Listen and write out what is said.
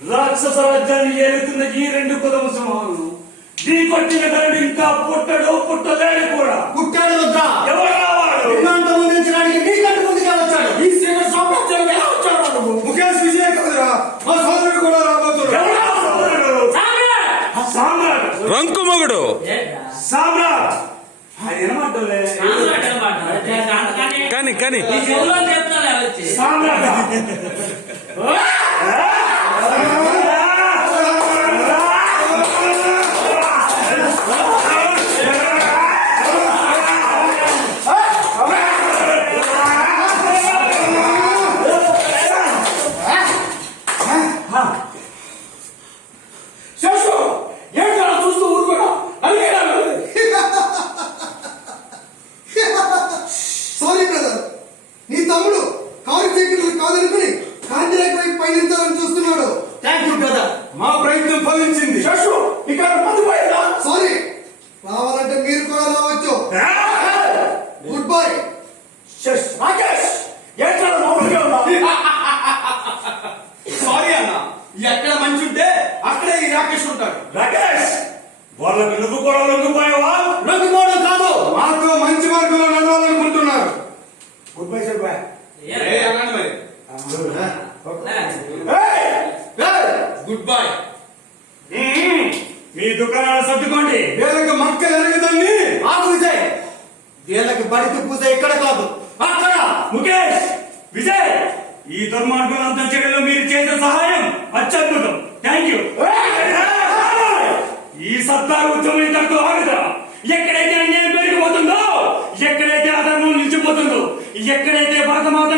రాక్షస రాజ్యాన్ని ఏలుతున్న ఈ రెండు కుదమ సింహాలను ఢీ కొట్టిన ధరుడు ఇంకా పుట్టడు పుట్టలేడు కూడా. పుట్టాడు రుద్ర ఎవరు రావాడు విమానం ముందుంచడానికి నీ కంటి ముందుగా వచ్చాడు. ఈ సేన సామ్రాజ్యం ఎలా వచ్చాడు ముఖేష్ విజయ్ కదరా? మా సోదరుడు కూడా రాబోతున్నాడు? సామ్రాట్. రంకు మొగుడు సామ్రాట్. ఆయన ఏమంటావులే? కానీ కానీ. ఫలించింది శేషు ఇక్కడ మధుపోయిందా సారీ రావాలంటే మీరు కూడా రావచ్చు గుడ్ బై శేష్ రాకేష్ ఏంటలా మౌనంగా సారీ అన్న ఎక్కడ మంచి ఉంటే అక్కడే ఈ రాకేష్ ఉంటాడు రాకేష్ వాళ్ళకు నువ్వు కూడా లొంగిపోయావా రంగుపోవడం కాదు మాతో మంచి మార్గంలో నడవాలనుకుంటున్నారు గుడ్ బై చెప్పా ఏ అనండి మరి గుడ్ బై మీ దుకాణాలు సర్దుకోండి. వీళ్ళకి మక్క ఎరగదండి. ఆకు విజయ్. వీళ్ళకి బడికి పూజ ఇక్కడ కాదు. అక్కడ. ముఖేష్ విజయ్ ఈ దుర్మార్గులంతా చర్యలో మీరు చేసిన సహాయం అత్యద్భుతం. థ్యాంక్ యూ ఈ సత్తారు ఉద్యమం ఇంతటితో ఆగదా? ఎక్కడైతే అన్యాయం పెరిగిపోతుందో ఎక్కడైతే అధర్మం నిలిచిపోతుందో ఎక్కడైతే భరతమాత